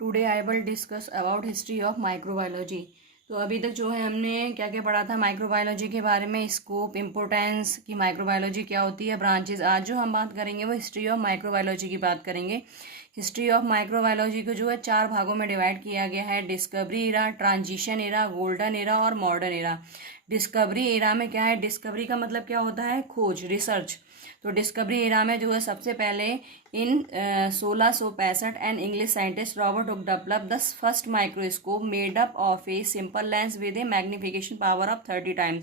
Today I will discuss about history of microbiology. तो अभी तक जो है हमने क्या क्या पढ़ा था माइक्रोबायोलॉजी के बारे में, स्कोप, इम्पोर्टेंस की माइक्रोबायोलॉजी क्या होती है, ब्रांचेस। आज जो हम बात करेंगे वो हिस्ट्री ऑफ माइक्रोबायोलॉजी की बात करेंगे। हिस्ट्री ऑफ माइक्रोबायोलॉजी को जो है 4 भागों में डिवाइड किया गया है: discovery era, transition era, golden era और मॉडर्न एरा। डिस्कवरी एरा में क्या है, डिस्कवरी का मतलब क्या होता है, खोज, रिसर्च। तो डिस्कवरी एरा में जो है सबसे पहले इन 1665 an English scientist Robert Hooke develop the first microscope made up of a simple lens with A magnification power of 30 times.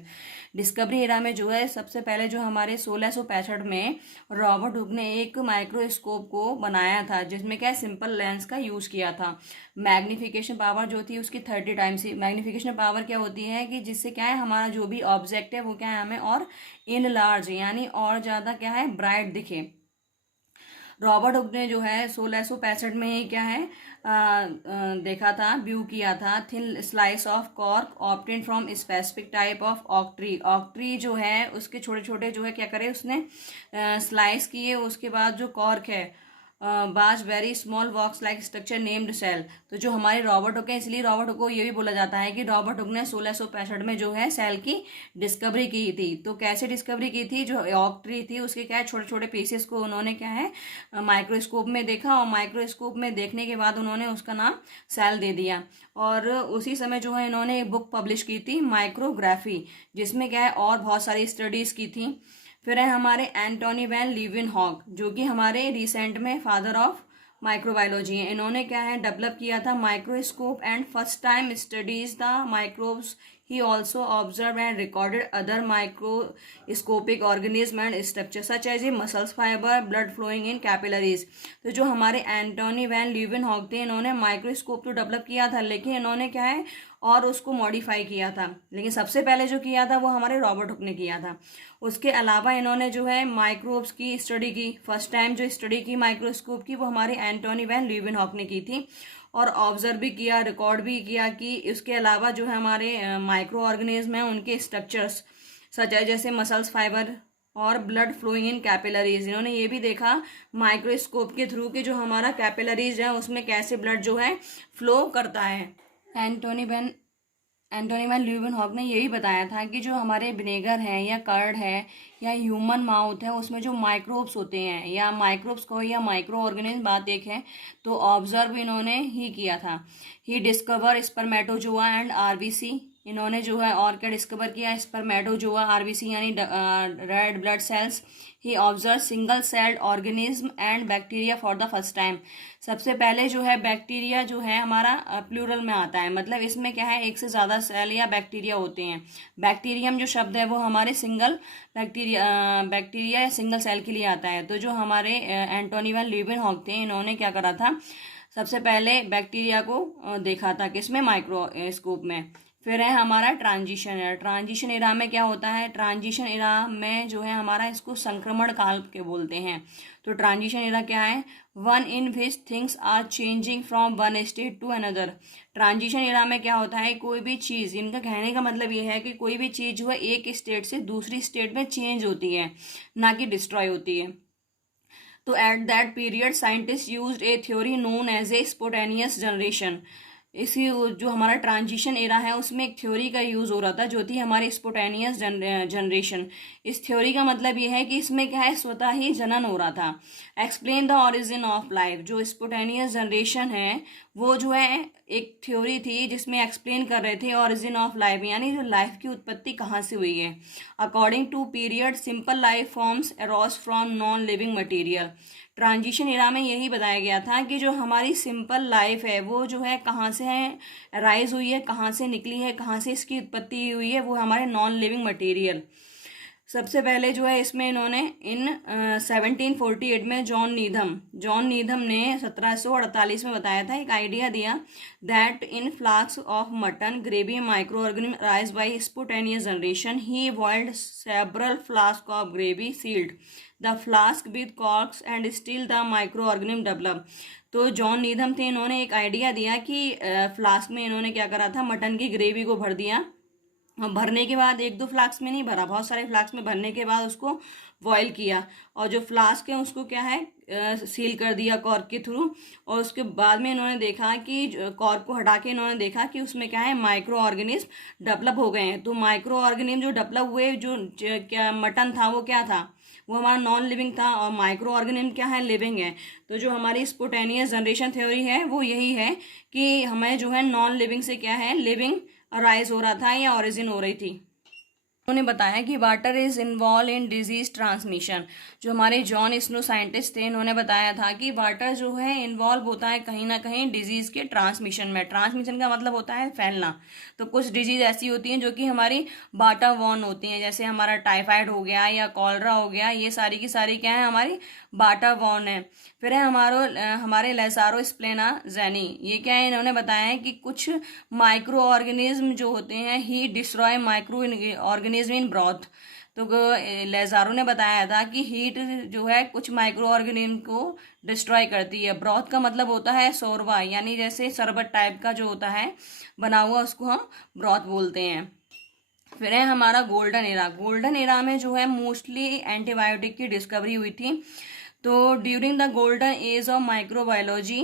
Discovery era में जो है सबसे पहले जो हमारे 1665 में रॉबर्ट हुक ने एक माइक्रोस्कोप को बनाया था जिसमें क्या है, सिंपल लेंस का यूज़ किया था। मैग्निफिकेशन पावर जो थी उसकी 30 टाइम्स ही। मैग्निफिकेशन पावर क्या होती है कि जिससे क्या है, हमारा जो भी ऑब्जेक्ट है वो क्या है, हमें और इन लार्ज यानी और ज़्यादा क्या है, ब्राइट दिखे। रॉबर्ट हुक ने जो है 1665 में ही क्या है देखा था, व्यू किया था thin slice of cork obtain from specific type of ऑक ट्री। ऑक ट्री जो है उसके छोटे छोटे जो है क्या करे, उसने स्लाइस किए। उसके बाद जो कॉर्क है, बाज वेरी स्मॉल वॉक्स लाइक स्ट्रक्चर नेम्ड सेल। तो जो हमारे रॉबर्ट हुक है, इसलिए रॉबर्ट हुक को ये भी बोला जाता है कि रॉबर्ट हुक ने 1665 में जो है सेल की डिस्कवरी की थी। तो कैसे डिस्कवरी की थी, जो ऑक ट्री थी उसके क्या है, छोटे छोटे पीसेस को उन्होंने क्या है माइक्रोस्कोप में देखा, और माइक्रोस्कोप में देखने के बाद उन्होंने उसका नाम सेल दे दिया। और उसी समय जो है इन्होंने एक बुक पब्लिश की थी, माइक्रोग्राफी, जिसमें क्या है और बहुत सारी स्टडीज़ की थी। फिर है हमारे एंटोनी वैन लीवेनहॉक, जो कि हमारे रिसेंट में फादर ऑफ माइक्रोबायोलॉजी हैं। इन्होंने क्या है डेवलप किया था microscope and first time studies the microbes. He also observe and recorded other microscopic organism and structure such as a muscles fibre, blood flowing in capillaries. तो जो हमारे एंटोनी वैन लीवेनहॉक थे, इन्होंने माइक्रोस्कोप तो डेवलप किया था, लेकिन इन्होंने क्या है और उसको मॉडिफाई किया था। लेकिन सबसे पहले जो किया था वो हमारे रॉबर्ट हुक ने किया था। उसके अलावा इन्होंने जो है माइक्रोब्स की स्टडी की, फर्स्ट टाइम जो स्टडी की माइक्रोस्कोप की वो हमारे एंटोनी वैन लीवेनहॉक ने की थी। और ऑब्जर्व भी किया, रिकॉर्ड भी किया कि इसके अलावा जो है हमारे माइक्रो ऑर्गेनिज्म हैं उनके स्ट्रक्चर्स सच है जैसे मसल्स फाइबर और ब्लड फ्लोइंग इन कैपिलरीज। इन्होंने ये भी देखा माइक्रोस्कोप के थ्रू कि जो हमारा कैपिलरीज है उसमें कैसे ब्लड जो है फ्लो करता है। एंटोनी वैन ल्यूवेनहॉक ने यही बताया था कि जो हमारे विनेगर है या कर्ड है या ह्यूमन माउथ है, उसमें जो माइक्रोब्स होते हैं, या माइक्रोब्स को या माइक्रो ऑर्गेनिज्म बात एक है, तो ऑब्जर्व इन्होंने ही किया था। ही डिस्कवर स्पर्मेटोजोआ एंड आरबीसी। इन्होंने जो है और क्या डिस्कवर किया, स्पर्मेटोजोआ, आरबीसी यानी red blood cells. He observe single celled organism and bacteria for the first time. सबसे पहले जो है बैक्टीरिया जो है हमारा प्लूरल में आता है, मतलब इसमें क्या है एक से ज़्यादा सेल या बैक्टीरिया होते हैं। बैक्टीरियम जो शब्द है वो हमारे सिंगल बैक्टीरिया या सिंगल सेल के लिए आता है। तो जो हमारे एंटोनी वैन लीवेनहॉक थे, इन्होंने क्या करा था, सबसे पहले बैक्टीरिया को देखा था किसमें, माइक्रोस्कोप में। फिर है हमारा ट्रांजिशन एरा। ट्रांजिशन एरा में क्या होता है, ट्रांजिशन एरा में जो है हमारा इसको संक्रमण काल के बोलते हैं। तो ट्रांजिशन एरा क्या है, one in which things are changing from one state to another. Transition era में क्या होता है, कोई भी चीज़, इनका कहने का मतलब ये है कि कोई भी चीज़ जो है एक स्टेट से दूसरी स्टेट में चेंज होती है, ना कि डिस्ट्रॉय होती है। तो at that period scientist used a theory known as a spontaneous generation. इसी जो हमारा ट्रांजिशन एरा है उसमें एक थ्योरी का यूज़ हो रहा था जो थी हमारी स्पोटेनियस जनरेशन। इस थ्योरी का मतलब ये है कि इसमें क्या है, स्वतः ही जनन हो रहा था। Explain the origin of life. जो स्पोटेनियस जनरेशन है वो जो है एक थ्योरी थी जिसमें एक्सप्लेन कर रहे थे ओरिजिन ऑफ लाइफ, यानी जो लाइफ की उत्पत्ति कहाँ से हुई है। According to period simple life forms arose from non living material. Transition era में यही बताया गया था कि जो हमारी सिंपल लाइफ है वो जो है कहाँ से है राइज हुई है, कहाँ से निकली है, कहाँ से इसकी उत्पत्ति हुई है, वो हमारे नॉन लिविंग मटेरियल। सबसे पहले जो है इसमें इन्होंने इन 1748 में जॉन नीधम ने 1748 में बताया था, एक आइडिया दिया that in flask of mutton gravy micro organism rise by spontaneous generation. He boiled several flask of gravy, sealed the flask with corks and still the micro organism develop. तो John Needham थे, इन्होंने एक idea दिया कि flask में इन्होंने क्या करा था, मटन की ग्रेवी को भर दिया भरने के बाद एक दो फ्लास्क में नहीं भरा, बहुत सारे फ्लास्क में भरने के बाद उसको बॉयल किया, और जो फ्लास्क है उसको क्या है सील कर दिया कॉर्क के थ्रू। और उसके बाद में इन्होंने देखा कि कॉर्क को हटा के इन्होंने देखा कि उसमें क्या है माइक्रो ऑर्गेनिज्म डेवलप हो गए हैं। तो माइक्रो ऑर्गेनिज्म जो डेवलप हुए, जो क्या मटन था वो क्या था, वो हमारा नॉन लिविंग था, और माइक्रो ऑर्गेनिज्म क्या है, लिविंग है। तो जो हमारी स्पोटेनियस जनरेशन थ्योरी है वो यही है कि हमें जो है नॉन लिविंग से क्या है लिविंग अराइज हो रहा था या ओरिजिन हो रही थी। उन्होंने बताया कि water is involve in disease transmission. जो हमारे जॉन स्नो साइंटिस्ट थे, इन्होंने बताया था कि वाटर जो है इन्वॉल्व होता है कहीं ना कहीं डिजीज के ट्रांसमिशन में। ट्रांसमिशन का मतलब होता है फैलना। तो कुछ डिजीज ऐसी होती हैं जो कि हमारी वाटर वॉर्न होती हैं, जैसे हमारा टाइफाइड हो गया या कॉलरा हो गया, ये सारी की सारी क्या है हमारी वाटर वॉर्न है। फिर है हमारे लेसारो स्प्लेना जेनी, ये क्या है इन्होंने बताया है कि कुछ माइक्रो ऑर्गेनिज्म जो होते हैं he destroy micro organism in broth. तो लेजारो ने बताया था कि हीट जो है कुछ माइक्रो ऑर्गेनिज्म को डिस्ट्रॉय करती है। ब्रॉथ का मतलब होता है शोरबा, यानी जैसे शरबत टाइप का जो होता है बना हुआ, उसको हम ब्रॉथ बोलते हैं। फिर है हमारा गोल्डन एरा। गोल्डन एरा में जो है मोस्टली एंटीबायोटिक की डिस्कवरी हुई थी। तो during the golden age of microbiology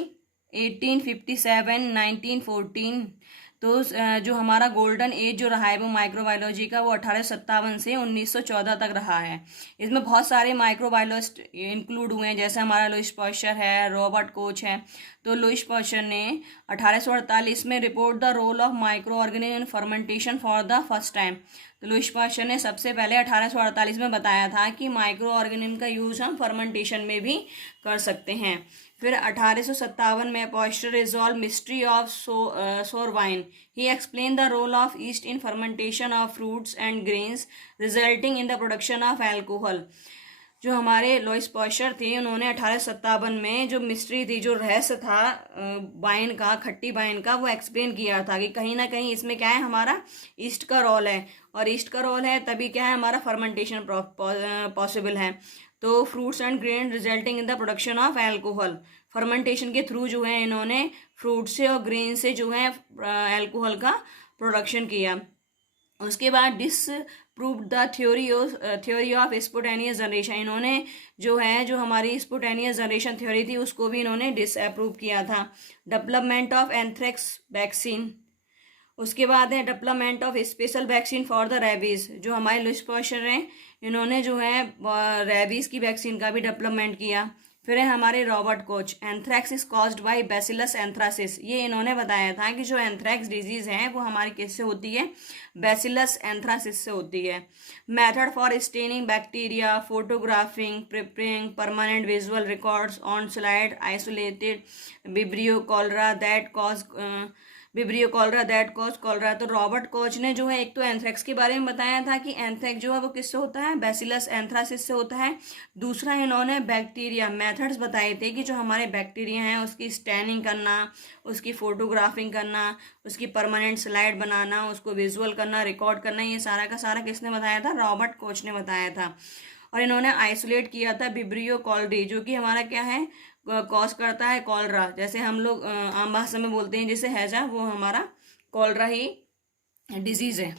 1857 1914, तो जो हमारा गोल्डन एज जो रहा है वो माइक्रोबायोलॉजी का, वो 1857 से 1914 तक रहा है। इसमें बहुत सारे माइक्रोबायोलॉजिस्ट इंक्लूड हुए हैं, जैसे हमारा लुईस पॉस्चर है, रॉबर्ट कोच है। तो लुईस पॉस्चर ने 1848 में report the role of micro organism in fermentation for the first time. तो लुईस पॉस्चर ने सबसे पहले 1848 में बताया था कि माइक्रो ऑर्गेनिज्म का यूज हम फर्मेंटेशन में भी कर सकते हैं। फिर 1857 में Pasteur resolve mystery of sour wine. He explain the role of yeast in fermentation of fruits and grains resulting in the production of alcohol. जो हमारे लुईस पॉस्चर थे, उन्होंने 1857 में जो मिस्ट्री थी, जो रहस्य था वाइन का, खट्टी वाइन का, वो एक्सप्लेन किया था कि कहीं ना कहीं इसमें क्या है हमारा ईस्ट का रोल है, और ईस्ट का रोल है तभी क्या है हमारा फर्मेंटेशन पॉसिबल है। तो fruits and grain resulting in the production of alcohol, fermentation के थ्रू जो है इन्होंने फ्रूट से और ग्रेन से जो है एल्कोहल का प्रोडक्शन किया। उसके बाद disprove the theory of spontaneous generation. इन्होंने जो हमारी स्पोटेनियस जनरेशन थ्योरी थी उसको भी इन्होंने डिसअप्रूव किया था। Development of anthrax vaccine. उसके बाद है development of special vaccine for the rabies. जो हमारे लुईस पॉस्चर हैं, इन्होंने जो है रेबीज की वैक्सीन का भी डेवलपमेंट किया। फिर है हमारे Robert Koch, anthrax is caused by bacillus anthracis. ये इन्होंने बताया था कि जो एंथ्रैक्स डिजीज है वो हमारी किससे होती है, बैसिलस एंथ्रासिस से होती है। Method for staining bacteria, photographing, preparing permanent visual records on slide isolated vibrio cholera that cause cholera. तो रॉबर्ट कोच ने जो है एक तो एंथ्रैक्स के बारे में बताया था कि एंथ्रैक्स जो है वो किससे होता है, बैसिलस एंथ्रासिस से होता है। दूसरा इन्होंने बैक्टीरिया मेथड्स बताए थे कि जो हमारे बैक्टीरिया हैं उसकी स्टैनिंग करना, उसकी फोटोग्राफिंग करना, उसकी परमानेंट स्लाइड बनाना, उसको विजुअल करना, रिकॉर्ड करना, ये सारा का सारा किसने बताया था, रॉबर्ट कोच ने बताया था। और इन्होंने आइसोलेट किया था विब्रियो कॉलरी, जो कि हमारा क्या है कॉज करता है कॉलरा, जैसे हम लोग आम भाषा में बोलते हैं जैसे हैजा, वो हमारा कॉलरा ही डिजीज है।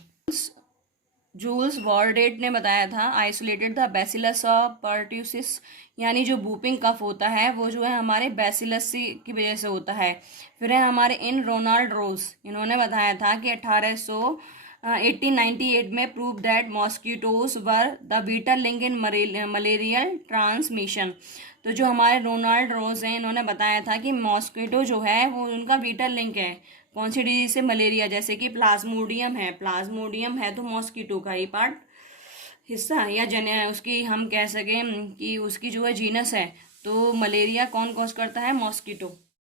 जूल्स वॉर्डेट ने बताया था isolated the bacillus of pertussis, यानी जो बूपिंग कफ होता है वो जो है हमारे बैसिलस की वजह से होता है। फिर है हमारे इन रोनाल्ड रोज, इन्होंने बताया था कि 1898 में prove that mosquitoes were the beta link in malarial transmission. तो जो हमारे रोनाल्ड रोज हैं, इन्होंने बताया था कि मॉस्किटो जो है वो उनका बीटा लिंक है कौन सी डिजीज से, मलेरिया। जैसे कि प्लाज्मोडियम है तो मॉस्किटो का ही पार्ट हिस्सा या उसकी हम कह सकें कि उसकी जो है जीनस है। तो मलेरिया कौन कॉज करता है, मॉस्किटो।